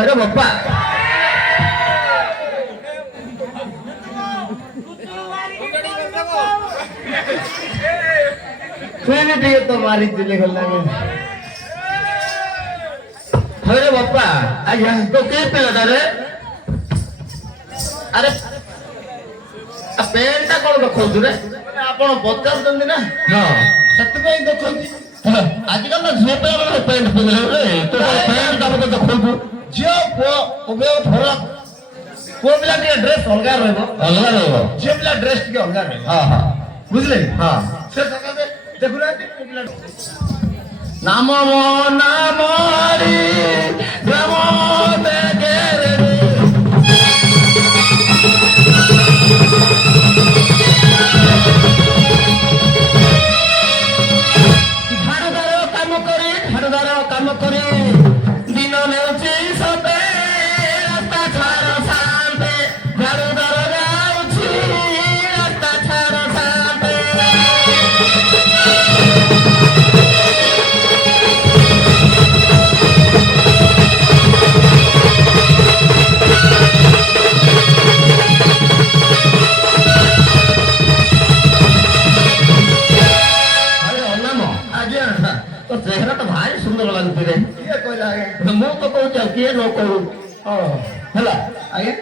अरे बाप्पा तो मारी दिले अरे बाप्पा आज्ञा तो के पिलाटा रे अरे पेंटा कौन देखु रे आपण पचार ना हाँ से देखुची आजकल ना झील पेंट पिंधे तो पेंट का देखु झील पुओ फरक पुओ पिला ड्रेस अलग झील पिला ड्रेस टे अलग हाँ हाँ बुझले हाँ से देखुना नाम मो नाम नाम किए न करू हैला आगे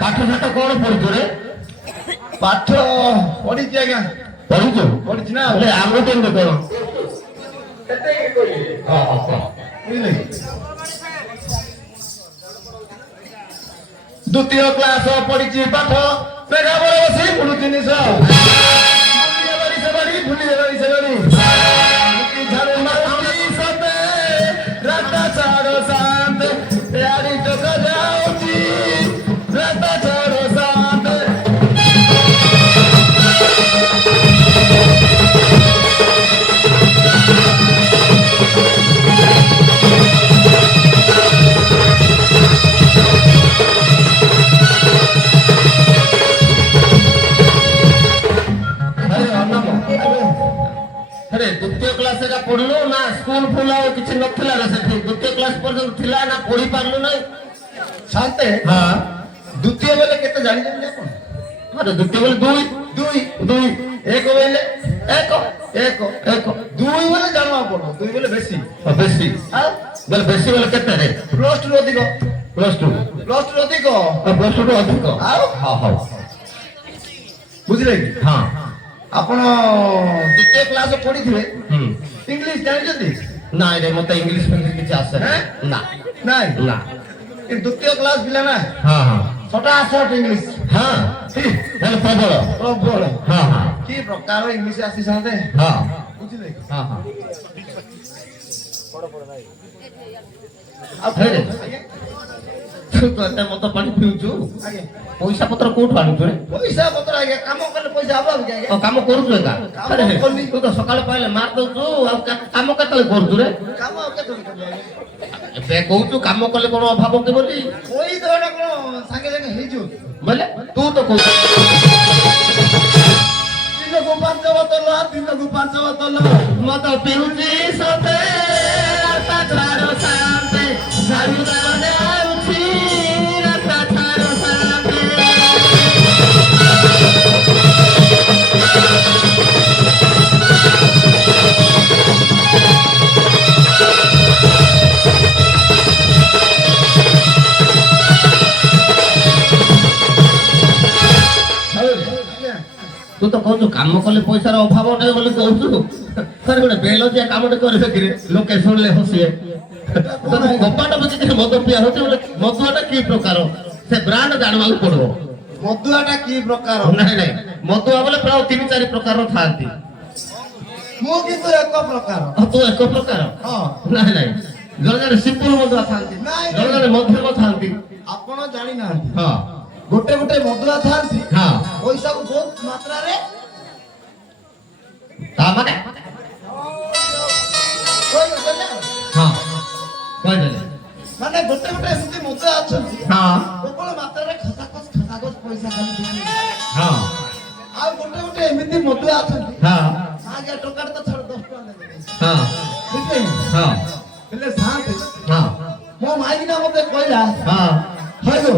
पाठ साठ कौन पढ़ु रे पाठ पढ़ी आज्ञा पढ़ु पढ़ी ना बोले आम टाइम कौन केते कोई हां हां बुझले द्वितीय क्लास पढ़ी पाठ पेगा बरे बसी पुनु जिनिस भूली गली से गली झाड़ू मारुती सते राता चारो शांत यारी चोक जाऊची राता चारो शांत अरे द्वितीय क्लास का पढ़लु ना स्कूल फुला किसी नथिला रे सेठी द्वितीय क्लास पर्यंत थिला ना पढ़ी पारलु नै शांते हां द्वितीय बेले केते जानि जानि आपण अरे द्वितीय बेले दुई दुई दुई एक बेले एक एक एक दुई बेले जानो आपण दुई बेले बेसी बेसी हां बेले बेसी बेले केते रे प्लस 2 अधिक प्लस 2 अधिक प्लस 2 अधिक हां हां बुझले हां आपण द्वितीय क्लास पढ़ी थे इंग्लिश जानते ना रे मत इंग्लिश में किछ आसे ना नहीं ना इन द्वितीय क्लास पिला ना हां हां छोटा शॉर्ट इंग्लिश हां हेल प्रबल प्रबल हां हां की प्रकार इंग्लिश आसी साथे हां बुझले हां हां पढ़ नहीं आ फेरे तू तो मत पानी पिउछु पैसा पत्र कोठ आनु रे पैसा पत्र आगे काम करले ପଇସା ହବ ଆଉ କାମ କରୁଛୁ ଏକା ଆରେ ତୁ ତ ସକାଳେ ପାଇଲେ ମାର ଦଉଛୁ ଆଉ କାମ କେତେବେଳେ କରୁଛୁ ରେ କାମ ଏବେ କହୁଛୁ କାମ କଲେ କଣ ଅଭାବ ହଉଛି ବୋଲି କହି ଦଉଟା କଣ ସାଙ୍ଗେ ସାଙ୍ଗେ ହେଇଯିବ ବୋଲେ ତୁ ତ କହୁଛୁ ଦିନକୁ 5 ବୋତଲ ଦିନକୁ 5 ବୋତଲ ମଦ ପିଉଛି ସତେ ଛାଡ଼ ଶାନ୍ତେ ଝାଡୁ ଯାଉଛି ରାସ୍ତା ଛାଡ଼ ଶାନ୍ତେ ତୁ ତ କହୁଛୁ କାମ କଲେ ପଇସାର ଅଭାବ ନାହିଁ ବୋଲି କହୁଛୁ ଗୋଟେ ବେଲଜିଆ କାମଟେ କରିବେ କିରେ ଲୋକେ ଶୁଣିଲେ ହସିବେ କପାଟ ବସିକି ମଦ ପିଆ ହଉଛି ଗୋଟେ ମଦୁଆଟା କି ପ୍ରକାର ସେ ବ୍ରାଣ୍ଡ ଜାଣିବାକୁ ପଡିବ ମଦୁଆଟା କି ପ୍ରକାର ନାଇଁ ନାଇଁ ମଦୁଆ ବୋଲେ ପ୍ରାୟ 3-4 ପ୍ରକାରର ଥାନ୍ତି ମୁଁ କିନ୍ତୁ ଏକ ପ୍ରକାର ତୁ ଏକ ପ୍ରକାର ନାଇଁ ନାଇଁ ଜଣେ ଜଣେ ସିମ୍ପଲ ମଦୁଆ ଥାନ୍ତି ଜଣେ ଜଣେ ମଧ୍ୟମ ଥାନ୍ତି ଆପଣ ଜାଣିନାହାନ୍ତି ହଁ ଗୋଟେ ଗୋଟେ ମଦୁଆ ଥାନ୍ତି ପଇସାକୁ ବହୁତ ମାତ୍ରାରେ ତା ମାନେ ମାନେ ଗୋଟେ ଗୋଟେ ଏମିତି ମଦୁଆ ଅଛନ୍ତି ପ୍ରବଳ ମାତ୍ରାରେ ଖସାଖସ ପଇସା ଖାଲି ଆଉ ଗୋଟେ ଗୋଟେ ଏମିତି ମଦୁଆ ଅଛନ୍ତି ଆଜ୍ଞା ଟଙ୍କାଟେ ତ ଛାଡ଼ 10 ଟଙ୍କା ନେବେ ହେଲେ ସାଥେ ମୋ ମାଇକିନା ମତେ କହିଲା ହଇଲୋ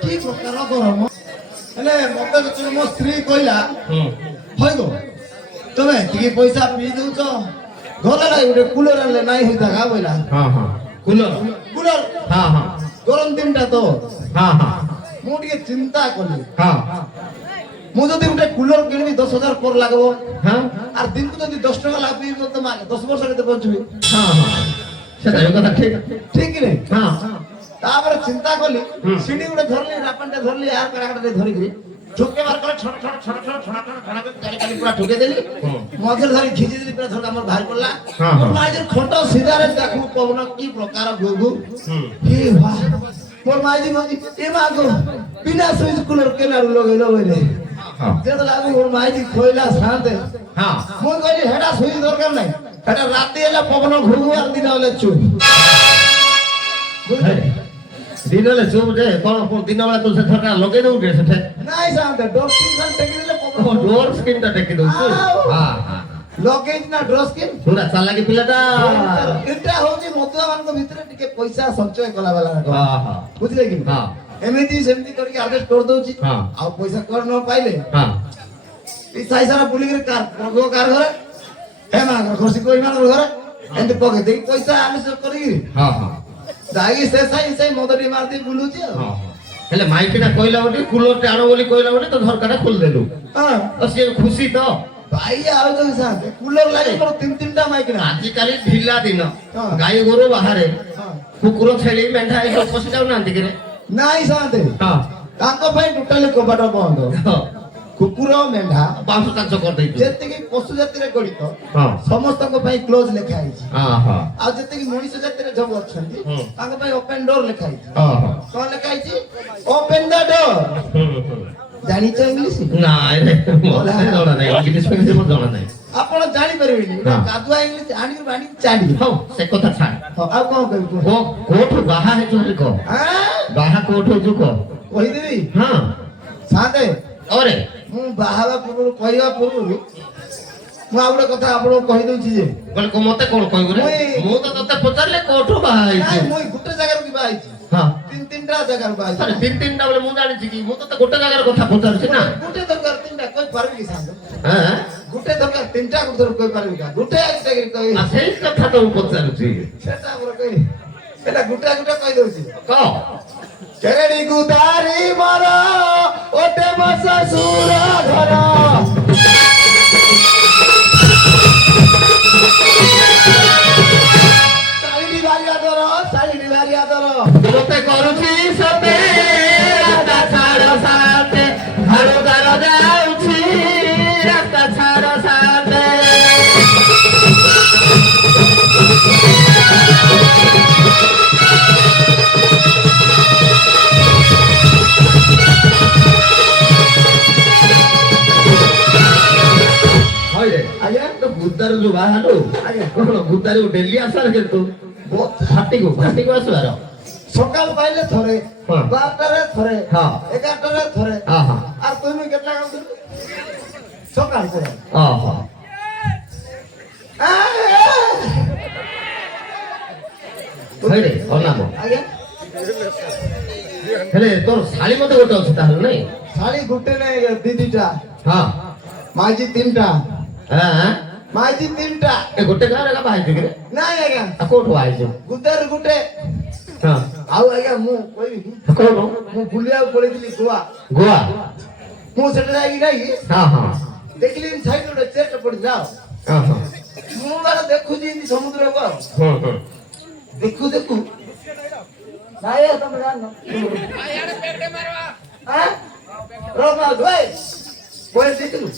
କି ପ୍ରକାର ଗରମ ହେଲେ ମତେ ଯେତେବେଳେ ମୋ ସ୍ତ୍ରୀ କହିଲା ହଇଲୋ ତମେ ଟିକେ ପଇସା ପିଇ ଦଉଛ ଘରେ ନାଇଁ ଗୋଟେ କୁଲର ଆଣିଲେ ନାଇଁ ହୋଇଥା ଗା ବୋଇଲା କୁଲର ଗରମ ଦିନଟା ତ ମୁଁ ଟିକେ ଚିନ୍ତା କଲି ମୁଁ ଯଦି ଗୋଟେ କୁଲର କିଣିବି 10,000 ପରେ ଲାଗବ আর দিনକୁ ଯଦି 10 ଟଙ୍କା ଲାଗବି ମତେ ମାନେ 10 ବର୍ଷ କେତେ ବଞ୍ଚିବି ସେଟା କଥା ଠିକ ରେ ତାପରେ ଚିନ୍ତା କଲି ସିଡି ଗୋଟେ ଧରଲି ରାପାନଟେ ଧରଲି ଆର କାରାଟେ ଧରିକି ଠୋକେ ମାର করে ছোট ছোট ছোট ছোট ছোট ছোট কালি কালি পুরা ঠোকে দেলি মজুর ধরি খিচি দিলি পুরা ধর আমার বাহার পড়লা মোর মাইজের খোট সিধারে দেখু পবন কি প্রকার গুগু হে বাহ মোর মাইজি মাইজি এ মাগো বিনা সুইচ কুলার কেনার লগাইলো বলে যেটা লাগু মোর মাইজি কইলা শান্তে মই কইলি হেডা সুইচ দরকার নাই হেডা রাতে এলা পবন ঘুগু আর দিন হলে চুপ दिन चुप जे कौन दिन बेला तू से थोड़ा लगे दऊ रे सेठे नहीं जानते डोर स्क्रीन खान टेकी दिले डोर स्क्रीन ता टेकी दऊ हां हां लगेज ना डोर स्क्रीन पूरा चालाकी पिलाटा एटा होजी मधुआ मान को भीतर टिके पैसा संचय कला वाला हां हां बुझले कि हां एमिति सेमति करके एडजस्ट कर दउची हां आ पैसा कर न पाइले हां ई साई सारा बुली के कार प्रगो कार घरे हे मा खुशी कोई मान घरे एंते पके दे पैसा आले से करी हां हां दागी से साई मदरी मारती बुलुची हां हेले माइकिना कोइला बटी कूलर टे आनो बोली कोइला बटी तो झरकाटा खोल देलु हां तो से खुशी तो भाई आउ तो साथ कूलर लागे पर 3-3टा माइकिना आजि काली ढिला दिन गाय गोरो बाहरे कुकुर छेली मेंढा ए सब पसी जाउ नांती करे नाई साथ हां ताको भाई टोटली कबाट बंद कुकुर मेंढा 500 कांच कर देई जेते की पशु जाति रे गणित हां समस्त को भाई क्लोज लिखा है हां हां आ जेते की मनुष्य जाति रे जब अछंती ताको भाई ओपन डोर लिखा है हां हां कोन लिखा है ओपन द डोर जानी छ इंग्लिश नाइ रे मोला जणा नै इंग्लिश में से जणा नै आपण जानि परबेनी कादुआ इंग्लिश आनी बानी चाडी हो से कथा छाड़ आ कोन कहू को कोठ बाहा है तोरे को हां बाहा कोठ जो को कहि देबी हां साथे अरे मु बाहावा पूर्व कहवा पूर्व मु आउडे कथा आपण कहि दउची जे बोले को मते कोन कहबो रे मु तो तते पचारले कोठो बाहाई छी मु गुटे जगह रो की बाहाई छी हां 3-3टा जगह रो बाहाई अरे 3-3टा बोले मु जानि छी कि मु तो गुटे जगह रो कथा पचार छी ना गुटे दरकार 3टा कोई पारबी की सांग हां गुटे दरकार 3टा गुटे कोई पारबी का गुटे जगह कहि आ सेही कथा तो पचार छी सेटा हमर कहि एटा गुटे गुटे कहि दउची क केरेडी गुदारी मारा ओटे मसा सूरा घरा साली डिवारिया दरो मोते करूची सते रास्ता छाड़ साथे घरो घरो जाउची रास्ता छाड़ साथे ଗୁଦାରୁ ଯୋଉ ବାହାରୁ କଣ ଗୁଦାରୁ ଡେଲି ଆସାର କିନ୍ତୁ ଘାଟିକୁ ଆସିବାର ସକାଳ ପାଇଲେ ଥରେ, ହଁ। 12ଟାରେ ଥରେ, ହଁ। 11ଟାରେ ଥରେ। ହଁ ହଁ আর তুমি কেটলা কাম করবে সকাল করে ଓହୋ ହେଇରେ ଅନାମ আগে ହେଲେ ତୋର ଶାଳି ମତେ ଗୋଟେ ଅଛି ତାହେଲେ ନାଇଁ শাড়ি গুটে নেই দিদিটা ହଁ মাঝি তিনটা হ্যাঁ মাঝি তিনটা ଏ ଗୋଟେ ଗାଁରେ ଏକା ବାହାରିଛୁ କିରେ নাই আଜ୍ଞା ଆଉ କୋଉଠୁ ବାହାରିଛୁ গুটের গুটে ହଁ ଆଉ ଆଜ୍ଞା ମୁଁ କହିବି କି କୋଉଠୁ ମୁଁ ବୁଲିବାକୁ ପଳେଇଥିଲି ଗୋଆ ଗୋଆ ମୁଁ ସେଠି ଯାଇକି ନାଇଁ ହଁ ହଁ ଦେଖିଲି ସାଇଡ୍ ଗୋଟେ ଚେଷ୍ଟ ପଡିଥିଲା ହଁ ହଁ ମୁଁ ଗଲା ଦେଖୁଛି ଏମିତି ସମୁଦ୍ରକୁ ଆଉ ହୁଁ ହୁଁ ଦେଖୁ ଦେଖୁ ନାଇଁ ତମେ ଜାଣିନ ରମାଉଛୁ ଭାଇ ବୟସ ଦେଇଥିଲୁ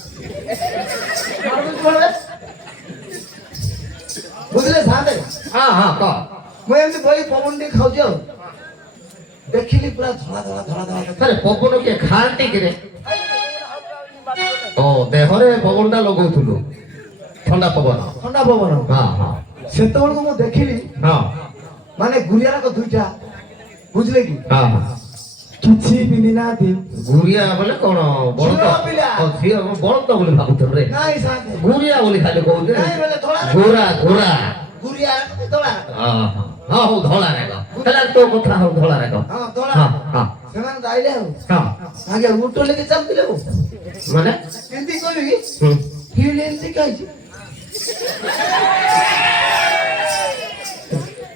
ବୁଝିଲେ ସାଥେ ହଁ ହଁ କହ ମୁଁ ଏମିତି ବହି ପବନ ଟିକେ ଖାଉଛି ଆଉ ଦେଖିଲି ପୁରା ଧଳା ଧଳା ଧଳା ଧଳା ଆରେ ପବନ କିଏ ଖାଆନ୍ତି କିରେ ଓ ଦେହରେ ପବନଟା ଲଗଉଥିଲୁ ଥଣ୍ଡା ପବନ ଥଣ୍ଡା ପବନ ହଁ ହଁ ସେତେବେଳକୁ ମୁଁ ଦେଖିଲି ହଁ ମାନେ ଗୁରିଆରାକ ଦୁଇଟା ବୁଝିଲେ କି ହଁ ହଁ କିଛି ପିନ୍ଧି ନାହାନ୍ତି ଗୁରିଆ ବୋଲେ କଣ ବଳଦ ଝିଅ ପିଲା। ଝିଅ ବଳଦ ବୋଲି ଭାବୁଥିଲୁ ରେ ନାଇଁ ସାଥେ ଗୁରିଆ ବୋଲି ଖାଲି କହୁଛେ ନାଇଁ ବୋଲେ ଧଳା ଗୋରା ଗୋରା ଗୁରିଆ ଧଳା ହଁ ହଉ ଧଳା ରେଗ ହେଲା ତୋ କଥା ହଉ ଧଳା ରେଗ ହଁ ଧଳା ହଁ ହଁ ସେମାନେ ଯାଇଲେ ଆଉ ହଁ ଆଜ୍ଞା ଉଠୁ ଲେକେ ଚାଲୁଥିଲେ ଆଉ ମାନେ ଏମିତି କରିବି ହୁଁ ହିଲ ଏମିତି ଖାଇଛି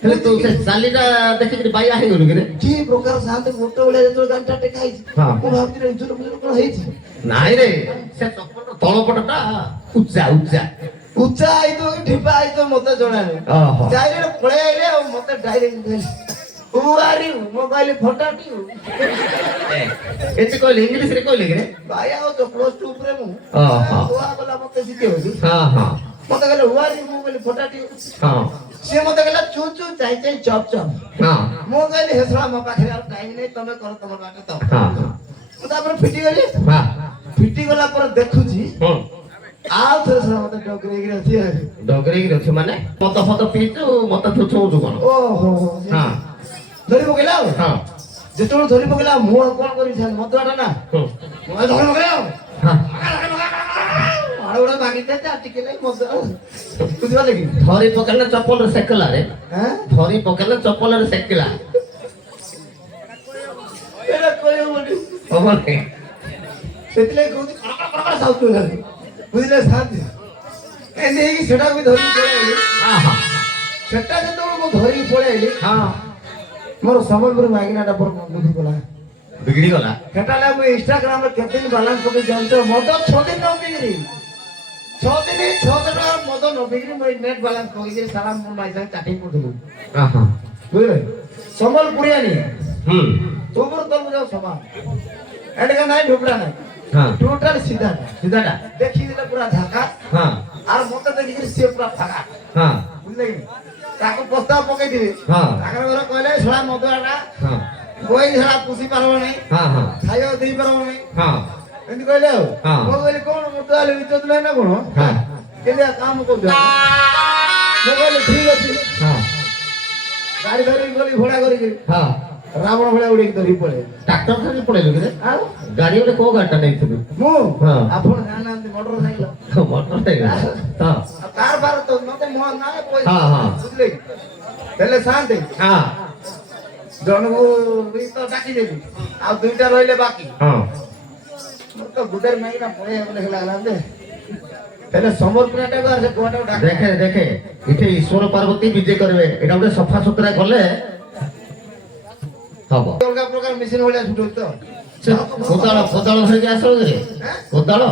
ହେଲେ ତୁ ସେ ଚାଲିଟା ଦେଖିକିରି ବାଇଆ ହେଇଗଲୁ କିରେ କି ପ୍ରକାର ସାଥେ ମୋଟ ଭଳିଆ ଯେତେବେଳେ ଗାଣ୍ଟା ଟେକା ହେଇଛି ହଁ। ମୁଁ ଭାବୁଥିଲି ଉଜୁର ମୁଜୁର କଣ ହେଇଛି ନାଇଁ ରେ ସେ ଚପଲର ତଳପଟଟା ଉଚ୍ଚା ଉଚ୍ଚା ଉଚ୍ଚା ଆଇଥିବ କି ଢିପା ଆଇଥିବ ମତେ ଜଣାନି ଓହୋ ଡାଇରେକ୍ଟ ପଳେଇ ଆଇଲେ ଆଉ ମତେ ଡାଇରେକ୍ଟ ଉଆରି ମୁଁ କହିଲି ଫଟାଟି ଏତେ କହିଲେ ଇଂଲିଶରେ କହିଲେ କିରେ ଭାଇ ଆଉ ତ ପ୍ଲସ ଟୁ ଉପରେ ମୁଁ ଓହୋ ଗୋଆ ଗଲା ମତେ ଶିଖେଇବି ହଁ ହଁ ମତେ କହିଲେ ଉଆରି ମୁଁ କହିଲି ଫଟାଟି ହଁ ସିଏ ମତେ କହିଲା ଚୁ ଚୁ ଚାଇ ଚାଇ ଚପ ଚପ ହଁ ମୁଁ କହିଲି ହେସଳା ମୋ ପାଖରେ ଆଉ ଟାଇମ ନାହିଁ ତମେ କର ତମ ବାଟ ତ ହଁ ମୁଁ ତାପରେ ଫିଟି ଗଲି ହଁ ଫିଟି ଗଲା ପରେ ଦେଖୁଛି ହଁ ଆଉ ଥରେ ଶଳା ମତେ ଡଗରେଇକି ଅଛି ଡଗରେଇକି ଅଛି ମାନେ ମଦ ଫଦ ପିଇଛୁ ମତେ ଥୁଚଉଛୁ କଣ ଓହୋ ହଁ ଧରି ପକେଇଲା ଆଉ ହଁ ଯେତେବେଳେ ଧରି ପକେଇଲା ମୁଁ ଆଉ କଣ କରିବି ମଦୁଆଟା ନା ହୁଁ ମୁଁ ଆଉ ଧରି ପକେଇଲା ଆଉ ହଁ ଆଉ ଗୋଟେ ମାଗିତେ ଟିକେ ଲାଗି ମଦ ବୁଝିପାରିଲେ କି ଧରି ପକେଇଲେ ଚପଲରେ ସେକିଲା ରେ ହଁ ଧରି ପକେଇଲେ ଚପଲରେ ସେକିଲା ଏଇଟା କହିବନି ହବନି ସେଥିଲାଗି କହୁଛି କଣ ସାଉଥୁ ବୁଝିଲେ ଶାନ୍ତି ଏମିତି ହେଇକି ସେଟାକୁ ବି ଧରିକି ପଳେଇ ଆଇଲି ହଁ ହଁ ସେଟା ଯେତେବେଳେ ମୁଁ ଧରିକି ପଳେଇ ଆଇଲି ହଁ ମୋର ସମ୍ବଲପୁର ମାଗିନାଟା ପରେ ବୁଝି ଗଲା ବିଗିଡି ଗଲା ସେଟା ଲାଗି ମୁଁ ଇନଷ୍ଟାଗ୍ରାମରେ କେତେ ଦିନ ବାଲାନ୍ସ ପକେଇ ଜାଣିଛ ମଦ 6 ଦିନ ନ ପିକିରି 6 ଦିନ 600 ଟଙ୍କା ମଦ ନ ପିକିରି ମୁଁ ନେଟ୍ ବାଲାନ୍ସ ପକେଇକିରି ସାରା ମୋ ମାଇ ସାଙ୍ଗେ ଚାଟିଂ କରୁଥିଲି ହଁ ହଁ ବୁଝିଲେ ସମ୍ବଲପୁରିଆନି ହୁଁ ତୁମର ତମକୁ ଯାଉ ସମାନ ଏଠିକା ନାଇଁ ଢୁକଡ଼ା ନାଇଁ ହଁ ଟୋଟାଲ ସିଧା ସିଧାଟା ଦେଖିଦେଲେ ପୁରା ଝାକା ହଁ আর মতে দেখিକିରି ସିଏ ପୁରା ফাঁকা ହଁ ବୁଝିଲେ କି ତାକୁ ପ୍ରସ୍ତାବ ପକେଇଥିବି ହଁ ତାଙ୍କର ଘରେ କହିଲେ ଶଳା ମଦୁଆଟା ହଁ ବହି ଶଳା ପୋଷି ପାରିବ ନାହିଁ ହଁ ହଁ ଖାଇବାକୁ ଦେଇପାରିବ ନାହିଁ ହଁ ଏମିତି କହିଲେ ଆଉ ହଁ। ମୁଁ କହିଲି କଣ ମଦୁଆ ହେଲେ ଇଜ୍ଜତ ନାହିଁ ନା କଣ ହଁ କେମିତିଆ କାମ କରୁଛ ମୁଁ କହିଲି ଠିକ ଅଛି ହଁ ଗାଡି ଧରିକି ଗଲି ଭଡା କରିକି ହଁ ରାବଣ ଭଳିଆ ଉଡେଇକି ଧରିକି ପଳେଇ ଟ୍ରାକ୍ଟର ଧରି ପଳେଇଲୁ କିରେ ଆଉ ଗାଡି ଗୋଟେ କୋଉ ଗାଡିଟା ନେଇଥିଲୁ ମୁଁ ହଁ। ଆପଣ ଜାଣିନାହାନ୍ତି ମୋଟର ସାଇକେଲ ମଟର ସାଇକେଲ ହଁ ଆଉ କାର ବାର ତ ମତେ ମୋ ନାଁ ପଇସା ହଁ, ହଁ। ବୁଝିଲେ କି ହେଲେ ଶାନ୍ତି ହଁ ଜଣକୁ ବି ତ ଡାକିଦେବି ଆଉ ଦୁଇଟା ରହିଲେ ବାକି ହଁ ମୋର ତ ଗୁଡେର ମାଇକିନା ପଳେଇ ଗଲେ ହେଲା ହେଲାନ୍ତେ ହେଲେ ସମ୍ବଲପୁରଟାକୁ আর ସେ ଗୋଟାକୁ ଡାକ দেখে দেখে এটি ঈশ্বর পার্বতী বিজে করবে এটা ଗୋଟେ ସଫା ସୁତରା କଲେ ହବ ଅଲଗା ପ୍ରକାର ମେସିନ ଭଳିଆ ଛୁଟୁଛି ତ କୋଦାଳ କୋଦାଳ ଧରିକି ଆସିବ କି କୋଦାଳ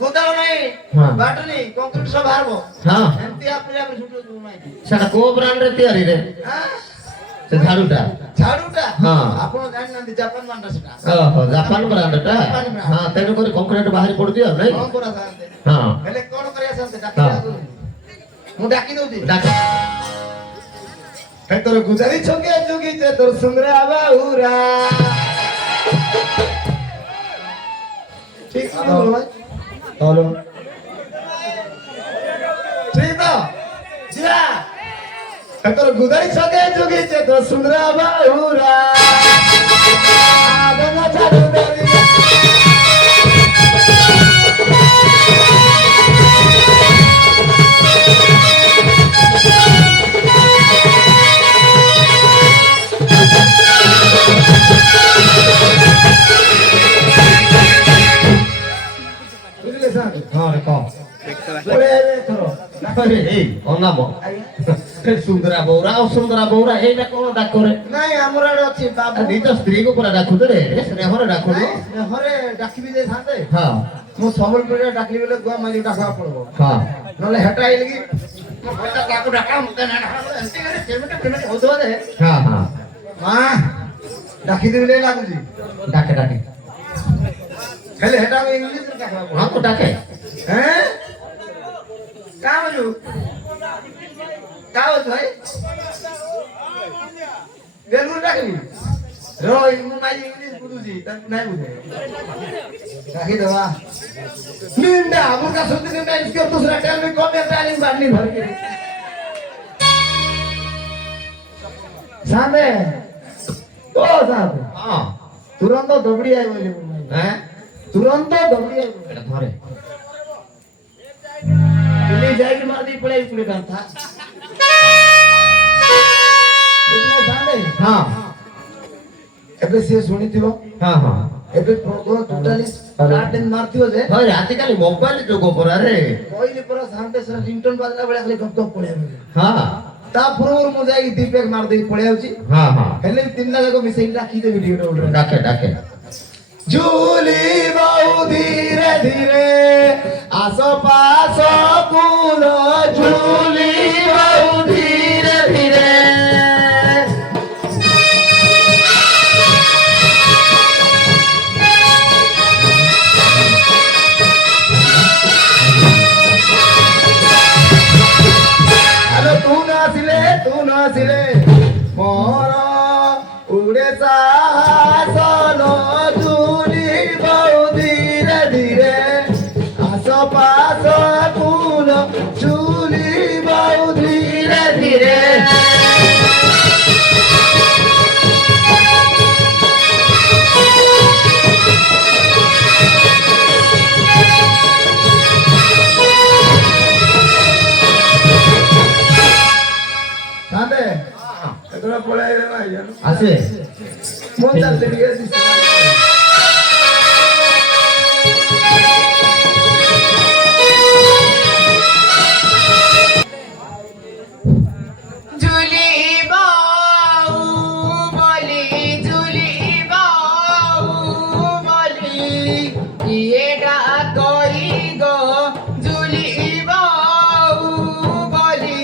କୋଦାଳ ନାହିଁ ହଁ। ବାଟନି କଂକ୍ରିଟ ସବୁ ବାହାରବ ହଁ ଏମିତି ଆପେ ଆପେ ଛୁଟୁଛି ମାଇକି ସେଟା କୋଉ ବ୍ରାଣ୍ଡରେ ତିଆରି ରେ ସେ ଝାଡୁଟା ଝାଡୁଟା ହଁ। ଆପଣ ଜାଣିନାହାନ୍ତି ଜାପାନ ମାଣ୍ଡା ସେଟା ଓହୋ ଜାପାନ ବ୍ରାଣ୍ଡଟା ହଁ ତେଣୁ କରି କଂକ୍ରିଟ ବାହାରି ପଡୁଛି ଆଉ ନାଇଁ ହଁ ପୁରା ସାରନ୍ତି ହଁ ହେଲେ କଣ କରିବା ସାରନ୍ତି ଡାକି ମୁଁ ଡାକି ଦଉଛି ଡାକ তোর গুজারি চোখে চুকিছে তোর সুন্দরে আবাউরা ঠিক হলো তোর গুদাই সঙ্গে জুগিছে তো সুন্দরা বাহুরা আদনা চালু দেরি বুঝলে স্যার হ্যাঁ রে কম পড়ে আরে ধরো আরে এই অনাম সুন্দরা বৌরা ও সুন্দরা বৌরা এইটা কোন ডাক করে নাই আমরা ଅଛି ବାବୁ ନିଜ ସ୍ତ୍ରୀକୁ ପୁରା ଡାକୁଥିଲେ ସ୍ନେହରେ ଡାକୁନୁ ଘରେ ଡାକିବି ଯେ ଥାନ୍ତେ ହଁ ମୁଁ ସମ୍ବଲପୁରରେ ଡାକିଲି ବୋଲେ ଗୁଆ ମାଝି ଡାକବାକୁ ପଡିବ ହଁ ନହେଲେ ହେଟା ଆଇଲେ କି ତାକୁ ଡାକା ମତେ ନା ହଉଥିବ ଯେ ହଁ ହଁ ମା ଡାକିଦେବି ବୋଲି ଲାଗୁଛି ଡାକେ ଡାକେ ହେଲେ ହେଟା ଆମେ ଇଂଲିଶରେ ଡାକବାକୁ ହଁ ତୁ ଡାକେ ହେଁ କାଁ ବୋଲୁ କାଁ ବୋଲୁ ଭାଇ ବେଲୁନ ଡାକିବି ରୋଇ ମୁଁ ମାଝି ଇଂଲିଶ ବୁଝୁଛି ତାକୁ ନାଇଁ ବୁଝେ ଡାକିଦେବା निंदा मुर्गा सुनते निंदा इसके दूसरा टाइम में कौन है टाइम बांधनी भर के सामने ओ साहब ହଁ तुरंत दबड़ी आई बोले হ্যাঁ तुरंत दबड़ी आई এটা ধরে बोले जाएगी मार दी पड़े पूरे काम था बुझले सामने ହଁ एबे से सुनी थियो ହଁ ହଁ एबे प्रोग्राम टोटली स्टार्ट दिन मारथियो जे হয় ଆଜିକାଲି ମୋବାଇଲ ଯୋଗ ପରାରେ कोइले पर सामने से रिंगटोन बाजला बळे खाली गप गप पड़े ହଁ ता पूर्व मु जाई दीपक मार दे पड़े आउची ହଁ ହଁ हेले तीनला जाको मिसेई राखी दे वीडियो डाउनलोड ଡାକେ ଡାକେ झूली बहु धीरे धीरे आसो पासो कुल झूली बहु धीरे धीरे अरे तू नासिले मोर उड़े साहसनो झूली बहु धीरे धीरे आसो पासो कुल झूली बहु धीरे धीरे सामने एतरा पळाय रे भाई আসে मन चालते दिगे दिसते झूली बाऊ बोली झूली बाऊ बोली ये कोई गो झूली बाऊ बोली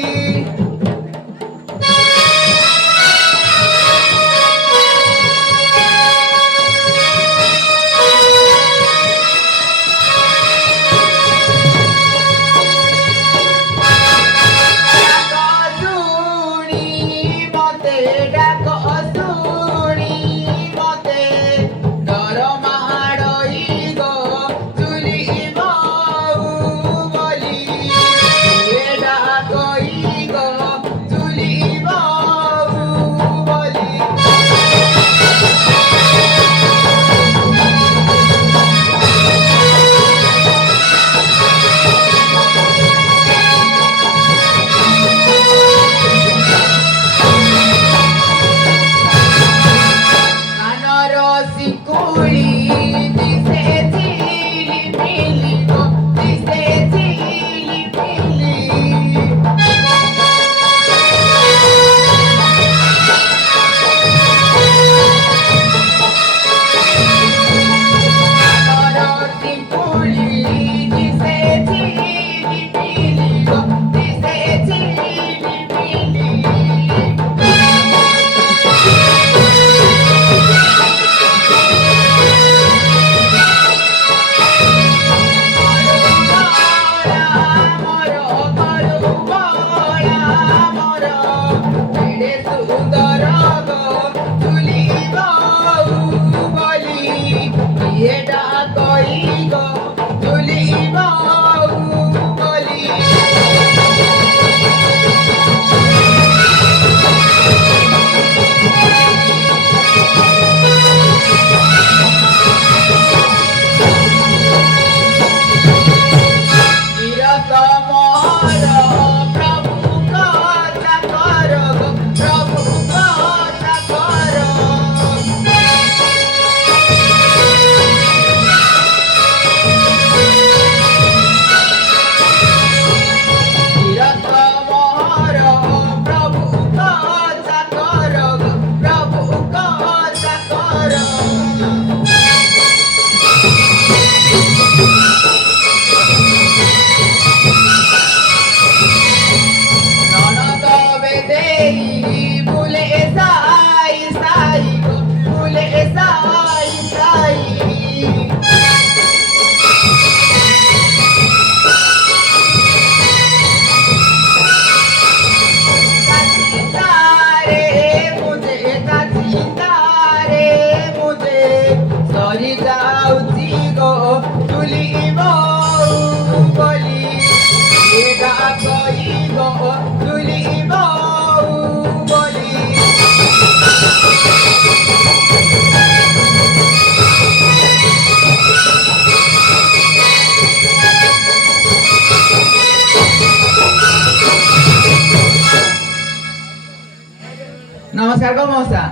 নমস্কার গো মশা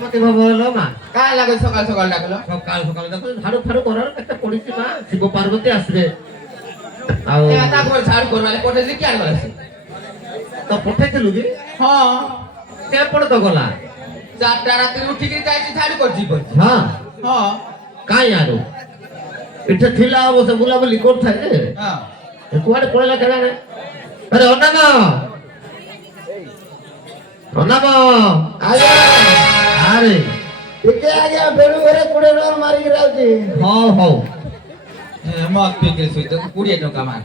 মতে বাবা হলো মা কার লাগে সকাল সকাল ডাকলো সকাল সকাল দেখো ঝাড়ু ফাড়ু করার একটা পড়িছি মা শিব পার্বতী আসবে ଆଉ এ তারপর ঝাড়ু করবালে পটেছি কি আর বলেছে ତ ପଠେଇଥିଲୁ କି হ্যাঁ କେପଟେ ତ ଗଲା 4টা রাতে উঠিকি যাইছি ঝাড়ু করছি বলছি ହଁ হ্যাঁ କାଇଁ ଆରୁ ଏଠି ଥିଲା ଅବଶ୍ୟ ବୁଲାବୁଲି କରୁଥାଏ ଯେ হ্যাঁ କୁଆଡେ ପଳେଇଲା କେଜାଣି ଆରେ ଅନାମ ଅନାମ ଆଜ୍ଞା ଆରେ ଟିକେ ଆଜ୍ଞା ବେଣୁ ଘରେ 20 ଟଙ୍କା ମାରିକି ଯାଉଛି ହଉ ହଉ মদ পিকে সুইতো 20 টাকা মান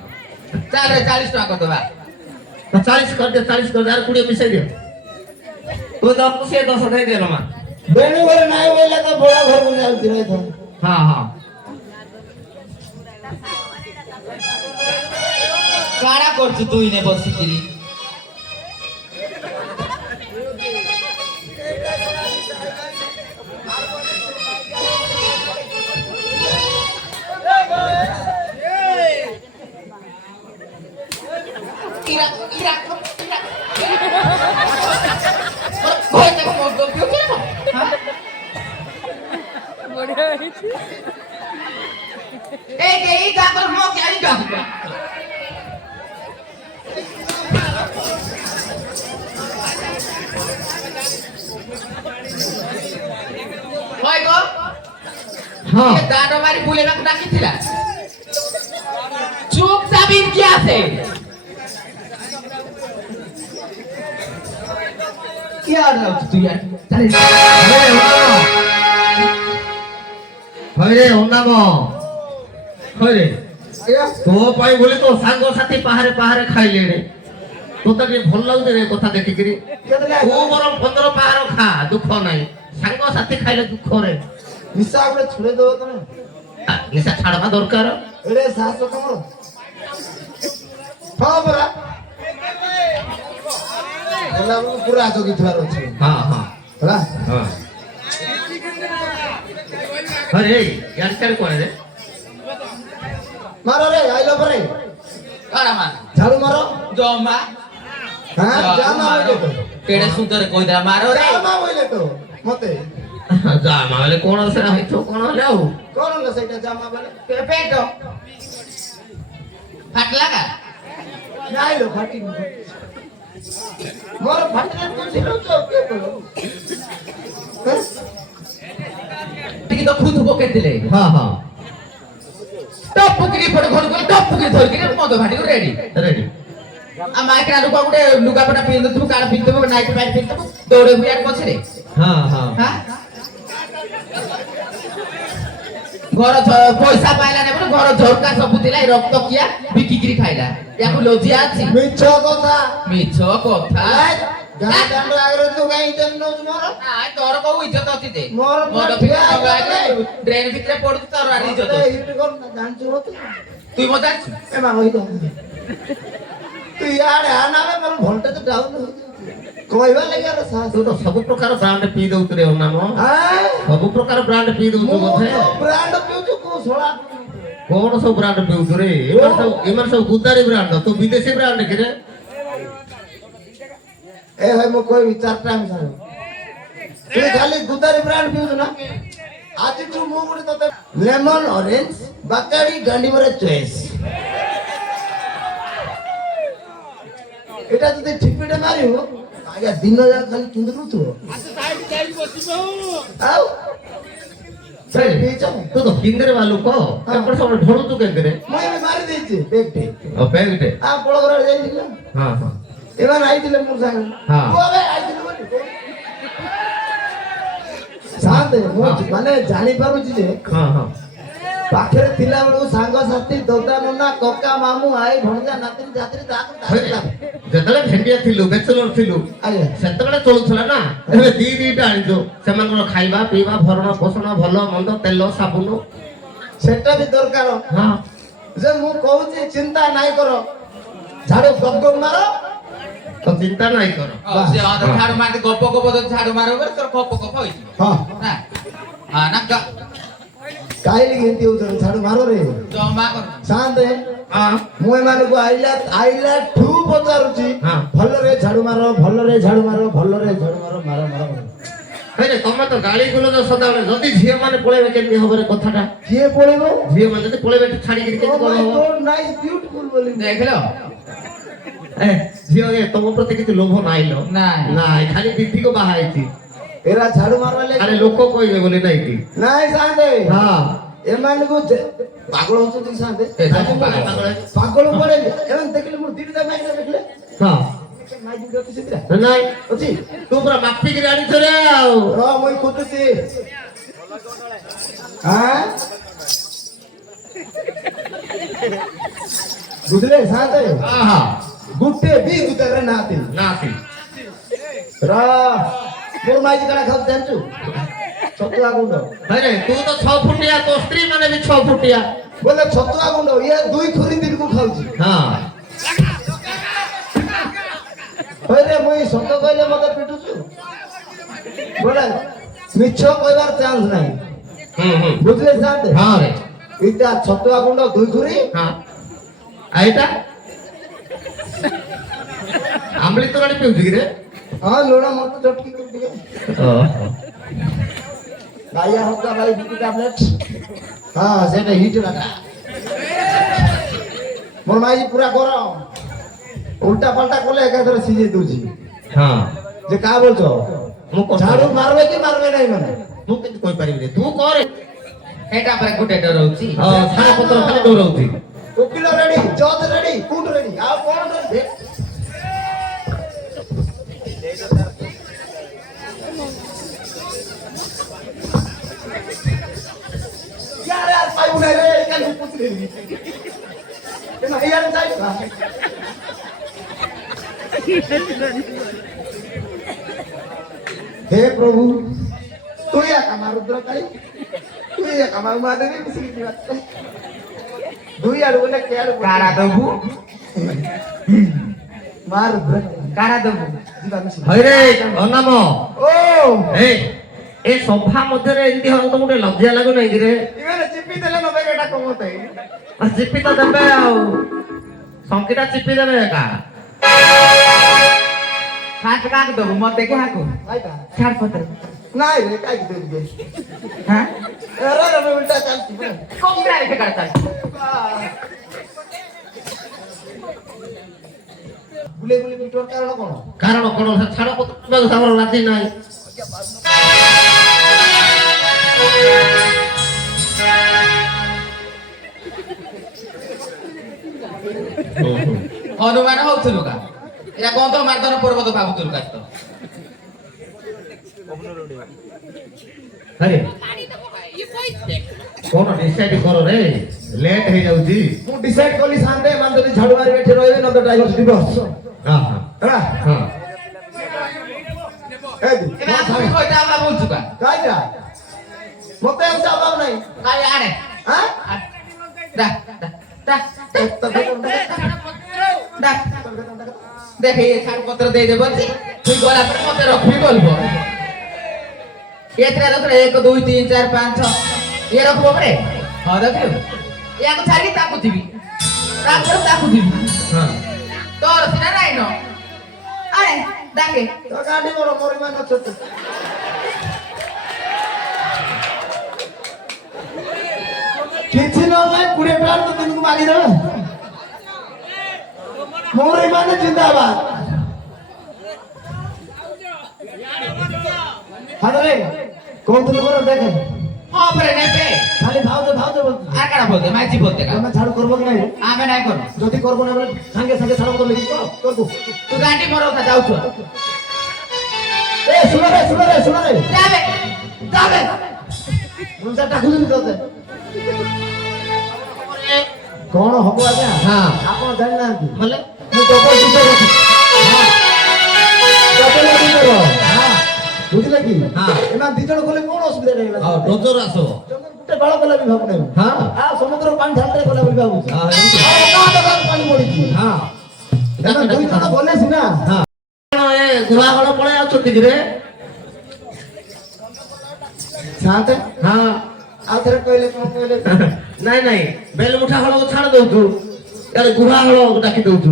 চাল রে 40 টাকা কত বা ତ 40 କରିଦେ 40 କରିଦେ ଆରେ 20 ମିଶେଇ ଦିଅ ତୁ 10 ସେ 10 ଦେଇଦେଲ ମା ବେଣୁ ଘରେ ନାଇଁ ବୋଇଲେ ତ ବଡ ଘରକୁ ଯାଉଛି ରେ ତ ହଁ ହଁ কারা করছিস তুই নে বসিকিরি ইরা ইরা ওই দেখো মদ পিও কি হ্যাঁ এই গাগল মো কি আই গাগল হয় গো ହଁ এ দাঁড়ো মারি ভুলে রাখ ডাকিছিলা চুপ চাবির কি আছে কি আর হচ্ছে তুই আর জানিস ହଇରେ ଅନାମ ହଇରେ ତୋ ପାଇଁ ବୋଲି ତୋ ସାଙ୍ଗସାଥି ପାହାରେ ପାହାରେ ଖାଇଲେଣି ତୋତେ ଟିକେ ଭଲ ଲାଗୁଛି ରେ କଥା ଦେଖିକିରି ତୁ ବରଂ 15 ପାହାର ଖା ଦୁଃଖ ନାହିଁ ସାଙ୍ଗସାଥି ଖାଇଲେ ଦୁଃଖରେ ନିଶା ଗୋଟେ ଛୁଡେଇ ଦବ ତମେ ନିଶା ଛାଡବା ଦରକାର ଏରେ ସାହସ ତମର ହଁ ପରା ହେଲା ପୁରା ଜଗିଥିବାର ଅଛି ହଁ ହଁ ହେଲା ହଁ ହଇରେ ইয়ার চার করে রে ମାର ରେ ଆଇଲ ପରେ কারা মান ଝାଡୁ ମାର জমা হ্যাঁ জামା ବୋଇଲେ ତ কেড়ে সুন্দর কইদা মারো রে ଜାମା ବୋଇଲେ ତ ମତେ যা মালে কোন সেরা হইতো কোন হলে ଆଉ କଣ ହେଲା ସେଇଟା ଜାମା ବୋଇଲେ পেট ফাট লাগা ନାଇଁ ଲୋ ଫାଟିନି ମୋର ଫାଟିଲେ ତୁ ছিল ତ କିଏ କଲ ଟିକେ তো খুদ পকেট দিলে ହଁ ହଁ টপ পুকিরি পড়ে ঘর করে টপ পুকিরি ধরি কিনে মদ ভাটি রেডি রেডি आ माइकरा लुका गुटे लुगापटा पिंदथु काड पिंदथु नाइट पैंट पिंदथु दौड़े बुया पछरे ହଁ ହଁ हां घर पैसा पाइला ने बोले घर झरका सब दिला रक्त किया बिकिकिरी खाइला याकु लोजिया अछि ମିଛ କଥା मिछ कथा ଗାଁ ଦାଣ୍ଡ ଆଗରେ ତୁ କାଇଁ ଇଜ୍ଜତ ନଉଛୁ ମୋର आ तोर को इज्जत अछि दे मोर मोर ठिया फिर ड्रेन भितरे पड़ु तोर आरी इज्जत ମତେ अछि। ହିଟ କର ନା ଜାଣିଛୁ ମତେ তুই মজা ଏ ମା କହିଦ ତୁ ଇଆଡେ ଆନାବେ ମୋର ଭୋଲ୍ଟେଜ ଡାଉନ ହେଇଯାଉଛି କହିବା ଲାଗି ଆର ସାହସ ତୁ ତ ସବୁ ପ୍ରକାର ବ୍ରାଣ୍ଡ ପିଇ ଦଉଛୁ ରେ ଅନାମ ଆଁ ସବୁ ପ୍ରକାର ବ୍ରାଣ୍ଡ ପିଇ ଦଉଛୁ ମୁଁ ବୋଧେ ବ୍ରାଣ୍ଡ ପିଉଛୁ କୋଉ ଶଳା କଣ ସବୁ ବ୍ରାଣ୍ଡ ପିଉଛୁ ରେ ଏମାନେ ସବୁ ଗୁଦାରୀ ବ୍ରାଣ୍ଡ ତୁ ବିଦେଶୀ ବ୍ରାଣ୍ଡ କିରେ ଏ ଭାଇ ମୁଁ କହିବି 4ଟା ମିଶା ତୁ ଖାଲି ଗୁଦାରୀ ବ୍ରାଣ୍ଡ ପିଉଛୁ ନା ଆଜିଠୁ ମୁଁ ଗୋଟେ ତତେ ଲେମନ ଅରେଞ୍ଜ ବାକାଡି ଗାଣ୍ଡିମରେ ଚଏସ୍ এটা যদি ঠিপিটে মারিব আগে দিন যাক খালি কিন্দুতুব ଆଉ ତୁ ତ କିନ୍ଦରେ ବାଲୁ କହ ଏପଟେ ସବୁ ଢଳୁଛୁ କେନ୍ଦରେ ମୁଁ ଏବେ ମାରି ଦେଇଛି ବେଗଟେ ବ୍ୟାଗଟେ ଆ ପଳଘର ଯାଇଥିଲ ହଁ ହଁ ଏମାନେ ଆଇଥିଲେ ମୋ ସାଙ୍ଗେ ହଁ। ତୁ ଏବେ ଆଇଥିଲୁ ବୋଲି ଶାନ୍ତେ ମୁଁ ମାନେ ଜାଣିପାରୁଛି ଯେ ହଁ ହଁ ପାଖରେ ଥିଲା ବେଳକୁ ସାଙ୍ଗସାଥି ଦଦା ନନା କକା ମାମୁଁ ଆଇ ଭଣଜା ନାତିନି ଜାତିରି ତାକୁ ଯେତେବେଳେ ଭେଣ୍ଡିଆ ଥିଲୁ ବେଚଲର ଥିଲୁ ଆଜ୍ଞା ସେତେବେଳେ ଚଳୁଥିଲା ନା ଏବେ ଦିଟା ଆଣିଛୁ ସେମାନଙ୍କର ଖାଇବା ପିଇବା ଭରଣ ପୋଷଣ ଭଲ ମନ୍ଦ ତେଲ ସାବୁନ ସେଟା ବି ଦରକାର ହଁ ଯେ ମୁଁ କହୁଛି ଚିନ୍ତା ନାଇଁ କର ଝାଡୁ ଗପ ମାର ତ ଚିନ୍ତା ନାହିଁ କର ସେ ଝାଡୁ ମାରି ଗପ ଗପ ଝାଡୁ ମାର ତୋର ଗପ ଗପ ହେଇଯିବ ହଁ ନା ନା କାହିଁକି ଏମିତି ହଉଛନ୍ତି ଛାଡୁ ମାର ରେ ଜମା କର ଶାନ୍ତେ ହଁ ମୁଁ ଏମାନଙ୍କୁ ଆଇଲା ଠୁ ପଚାରୁଛି ହଁ। ଭଲରେ ଝାଡୁ ମାର ଭଲରେ ଝାଡୁ ମାର ଭଲରେ ଝାଡୁ ମାର ମାର ମାର ମାର। ହେଲେ ତମେ ତ ଗାଳି ଗୁଲଜ ସଦାବେଳେ ଯଦି ଝିଅ ମାନେ ପଳେଇବେ କେମିତି ହବ ରେ କଥାଟା କିଏ ପଳେଇବ ଝିଅ ମାନେ ଯଦି ପଳେଇବେ ଏଠି ଛାଡିକିରି କେମିତି କଣ ହବ ନାଇସ୍ ବିୟୁଟିଫୁଲ ବୋଲି ଦେଖିଲ ଏ ଝିଅ ତମ ପ୍ରତି କିଛି ଲୋଭ ନାହିଁ ଲୋ ନାଇଁ। ନାଇଁ ଖାଲି ଦିଦିକୁ ବାହା ହେଇଛି ଏରା ଝାଡୁ ମାରଲେ ଖାଲି ଲୋକ କହିବେ ବୋଲି ନାଇଁ କି ନାଇଁ ଶାନ୍ତେ ହଁ ଏମାନଙ୍କୁ ପାଗଳ ହଉଛନ୍ତି ଶାନ୍ତେ ଏ ସବୁ ପାଗଳ। ପାଗଳ ପଡେ ଏମାନେ ଦେଖିଲେ ମୋର ଦିଟା ମାଇକ ଦେଖିଲେ ହଁ ମାଇକ ଅଛି ସେଥିରେ ନାଇଁ ଅଛି ତୁ ପୁରା ମାପିକିରି ଆଣିଛ ରେ ଆଉ ରହ ମୁଇଁ ଖୋଜୁଛି ଆଁ ବୁଝିଲେ ଶାନ୍ତେ ଆହା ଗୁଟେ ବି ଗୁଟରେ ନାତି ନାତି ର ମୋର ମାଇକି କାଣା ଖାଉଛି ଜାଣିଛୁ ଛତୁଆ ଗୁଣ୍ଡ ହେଲେ ତୁ ତ 6 ଫୁଟିଆ ତୋ ସ୍ତ୍ରୀ ମାନେ ବି 6 ଫୁଟିଆ ବୋଲେ ଛତୁଆ ଗୁଣ୍ଡ ଇଏ 2 ଖୁରି ଦିନକୁ ଖାଉଛି ହଁ ହଇରେ ମୁଇଁ ସତ କହିଲେ ମତେ ପିଟୁଛୁ ବୋଲେ ମିଛ କହିବାର ଚାନ୍ସ ନାହିଁ ବୁଝିଲେ ଶାନ୍ତେ ହଁ ରେ ଏଇଟା ଛତୁଆ ଗୁଣ୍ଡ 2 ଖୁରି ହଁ ଆଇଟା ଆମ୍ବଳି ତୋରାଣି ପିଉଛୁ କି ରେ ହଁ ଲୁଣ ମତେ ଚଟକି କରି ଟିକେ ଓହୋ ଗାଇଆ ହକା ଭାଇ ବିଟି ଟ୍ୟାବଲେଟ ହଁ ସେଟା ହିଟ ଲାଗା ମୋର ମାଇ ପୁରା ଗରମ উল্টা পাল্টা করলে একাধারে সিজে দউছি ହଁ যে কা বলছো ମୁଁ ঝাড়ু କହିପାରିବି মারবে কি মারবে নাই মানে ମୁଁ କେମିତି କହିପାରିବି ରେ ତୁ କରେ ଏଇଟା ପରେ ଗୋଟେ ରହୁଛି ହଁ ଛାଡ଼ ପତ୍ର ଖାଲି ଡରଉଛି উকিল রেডি জজ রেডি কোর্ট রেডি আর কোন রেডি यार यार पाइबु নাই রে কাল পুছলি কেন ইয়ার যাই हे प्रभु तू या कामा रुद्र काळी तू या कामा माधवी मिसली दिवात दुई आड़ बोले के आड़ କାରା ଦବୁ मार रुद्र କାରା ଦବୁ दिवा मिसली ହଇରେ ଅନାମ ओ ଏ ଏ ସଭା ମଧ୍ୟରେ ଏମିତି ହବ ତ ଗୋଟେ ଲଜ୍ଜା ଲାଗୁନାହିଁ କି ରେ इवेने चिपी देले न बेटा कमते ଆଉ ଚିପି ତ ଦେବେ ଆଉ ଶଙ୍କିଟା ଚିପି ଦେବେ ଏକା ହାତ କାକୁ ଦବୁ ମତେ କି ହାକୁ आइता ଛାଡ ପତ୍ର नाही रे काय की दे ହଁ अरे रे उल्टा चालती बे କୋଉଟା ଏଠି କାଢ ଚାଲ गुले गुले बिटोर कारण कोन କାରଣ କଣ ସେ ଛାଡ଼ ପତ୍ର ଦେବାକୁ ଆମର ରାଜି ନାହିଁ ହନୁମାନ ହଉଥିଲୁ କା ଏଟା ଗନ୍ଧ ମାର୍ଦନ ପର୍ବତ ଭାବୁଥିଲୁ କା ତ ଆରେ କଣ ଡିସାଇଡ୍ କର ରେ ଲେଟ୍ ହେଇଯାଉଛି ମୁଁ डिसाइड कली शांते मान যদি ঝাড়ু মারি বেঠে রইবে না তো ডাইভর্স ডিভোর্স ହଁ ହଁ হ্যাঁ ହଁ এই দি ଏବେ ଆମେ କଇଟା ଆମେ ବୁଝୁ କା কাইটা মতে এসে অভাব নাই କାଇ ଆଣେ হ্যাঁ ଡା ଡା ଡା ଦେଖେ ଏ ଛାଡ ପତ୍ର ଦେଇଦେବ ତୁଇ ଗଲା ପରେ ମତେ ରଖି বলবো ଏଥିରେ ରଖରେ 1 2 3 4 5 6 ଇଏ ରଖିବ ପରେ ହଁ ରଖିବୁ ୟାକୁ ଛାଡି ତାକୁ ଥିବି ତାପରେ ତାକୁ ଥିବି ହଁ ତୋର ସିନା ନାଇଁ ନ ଆରେ ଡାକେ তো গাড়ি বড় পরিমাণ ছোট କିଛି ନହେଲେ 20 ଟଙ୍କା ତ ଦିନକୁ ମାଗିଦେବେ ମୋର ଏମାନେ ଜିନ୍ଦାବାଦ ହାତରେ କହୁଥିଲି ପରା ଦେଖେ ହଁ ପରେ ନେବେ ଖାଲି ଭାଉଜ ଭାଉଜ ବୋଲୁଛି আর কারা বলতে মাঝি বলতে কা ତମେ ଛାଡୁ করবো କି ନାହିଁ ଆମେ ନାଇଁ କରୁ ଯଦି করবো না বলে ସାଙ୍ଗେ ସାଙ୍ଗେ ଛାଡ ବଦଲ ଲେଖି করবো ତୁ ଗାଣ୍ଡି ମୋର କଥା ଯାଉଛୁ ଏ ଶୁଣ ରେ ଯାବେ ଯାବେ ମୁଁ ତା ଡାକୁଥିଲି ତତେ କଣ ହବ ଆଜ୍ଞା ହଁ ଆପଣ ଜାଣିନାହାନ୍ତି ବୋଲେ ମୁଁ ଡବଲ ଟିଚର ଅଛି ଡବଲ ଟିଚର ବୁଝିଲେ କି ହଁ। ଏମାନେ ଦି ଜଣ ଗଲେ କଣ ଅସୁବିଧା ନାହିଁ ଆଉ ଡୋଜର ଆସବ ଗୋଟେ ବାଳ କଲା ବି ଭାବୁ ନାହିଁ ହଁ ଆଉ ସମୁଦ୍ର ପାଣି ଢାଳରେ ଗଲା ବୋଲି ଭାବୁଛି ହଁ ଏମିତି ଆଉ ଅଧା ଅଧା ପାଣି ପଡିଛି ହଁ ଏମାନେ ଦୁଇ ଜଣ ଗଲେ ସିନା ହଁ କଣ ଏ ଗୁହାଳ ପଳେଇ ଆସୁଛନ୍ତି କି ରେ ସାତେ ହଁ ଆଉ ଥରେ କହିଲେ କଣ କହିଲେ? ନାଇଁ ନାଇଁ ବେଲ ମୁଠା ହଳକୁ ଛାଡି ଦଉଛୁ ଇଆଡେ ଗୁହା ହଳ ଡାକି ଦଉଛୁ।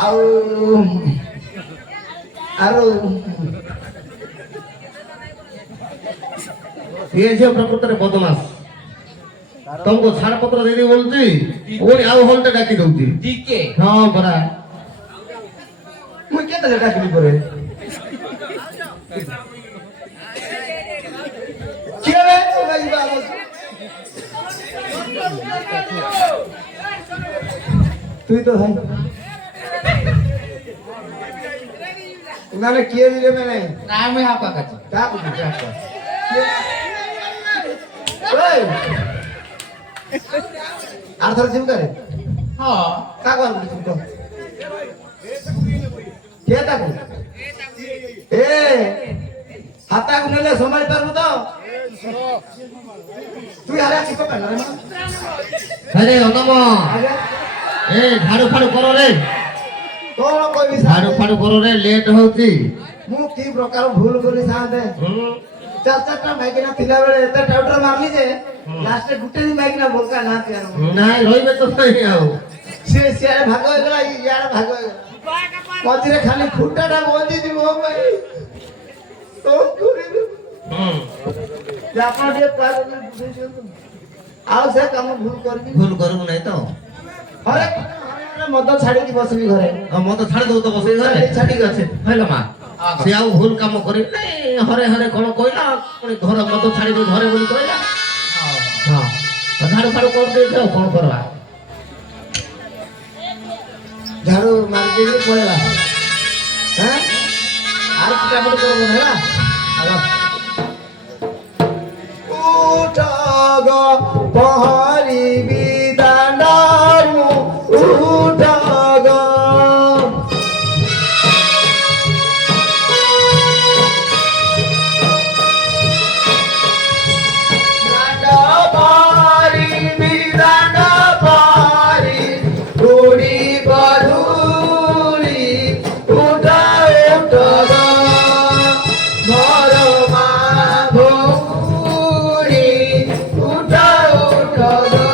ଆଉ ଆରୁ ଇଏ ଝିଅ ପ୍ରକୃତରେ ବଦମାସ। ତମକୁ ଛାଡ ପତ୍ର ଦେଇଦେବି ବୋଲୁଛି ପୁଣି ଆଉ ହଲଟେ ଡାକି ଦଉଛି। ଟିକେ ହଁ ପରା। ମୁଁ କେତେ ଡାକିଲି ପରେ କିଏ ବେ? তুই তো ভাই না না কিয়ে দিলে মানে না আমি হাফ কাকাছি তা বুঝি ওই আর ধর জিম করে হ্যাঁ কা কর জিম কর কে তাকু এ হাতা গুনেলে সম্ভালি পারবো তো তুই আরে চিকো পারলা রে আরে অনম আগে এ ঝাড়ু ফাড়ু কর রে। তোর কইবি ঝাড়ু ফাড়ু কর রে লেট হଉଛି। ମୁଁ କି ପ୍ରକାର ଭୁଲ କରି ସାନ୍ତେ ଚାର ଚାରଟା ମାଇକିନା ଥିଲା ବେଳେ ଏତେ ଟାଉଟର ମାରଲି ଯେ ଲାଷ୍ଟରେ ଗୋଟେ ଦିନ ମାଇକିନା ବୋଲକା ନାହାନ୍ତି ଆଉ ନାଇଁ ରହିବେ ତ ନାଇଁ ଆଉ। ସେ ସିଆଡେ ଭାଗ ହେଇଗଲା ଇଆଡେ ଭାଗ ହେଇଗଲା ମଝିରେ ଖାଲି ଖୁଣ୍ଟାଟା ବଞ୍ଚିଛି ମୋ ପାଇଁ କଣ କରିବି ଯେ ଆପଣ ଟିକେ ପ୍ରାୟ ବୁଝେଇ ଦିଅନ୍ତୁ ଆଉ ସେ କାମ ଭୁଲ କରିବି ଭୁଲ କରିବୁ ନାଇଁ ତ। ହରେ ମଦ ଛାଡିକି ବସିବି ଘରେ ଆଉ ମତେ ଛାଡି ଦଉ ତ ବସେଇ ଘରେ। ଛାଡିକି ଅଛି ହେଲ ମା ସେ ଆଉ ଭୁଲ କାମ କରିବି ନାଇଁ। ହରେ ହରେ କଣ କହିଲା ପୁଣି ଘର ମଦ ଛାଡିକି ଘରେ ବୋଲି କହିଲା। ହଁ ଝାଡୁ ଫାଡୁ କରିଦେଇଛ ଆଉ କଣ କରିବା। ଝାଡୁ ମାରିକି ପଳେଇଲା ହଁ আর কি কাপড় করবো না হ্যাঁ উঠ গো পহরি বিদানারু উঠ গো পারি বিদানা পারি গুড়ি বধুরি উঠা উঠ গো ঘর মা ভৌরি উঠা উঠ গো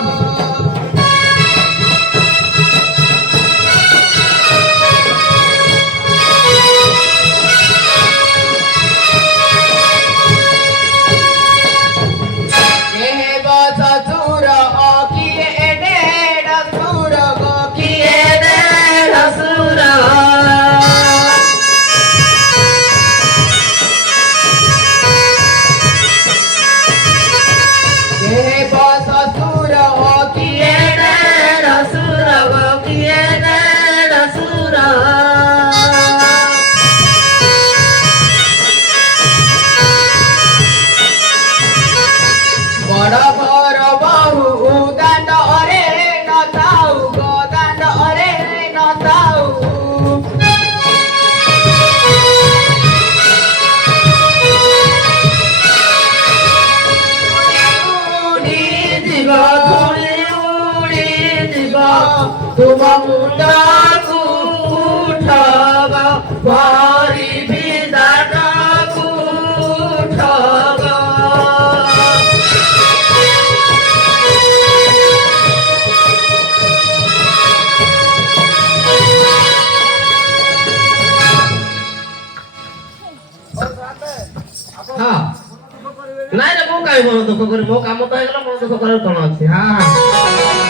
বড় ঘর বহু উদান অরে নতাউ গদান অরে নতাউ উড়ি দিব ধুলি উড়ি দিব তুম মুন্ডাকু উঠব ভারি বিদানাকু উঠব ହଁ ନାଇଁ ରେ ମୁଁ କାହିଁ ମନ ଦୁଃଖ କରିବି। ମୋ କାମ ତ ହେଇଗଲା ମନ ଦୁଃଖ କରିବାର କଣ ଅଛି। ହଁ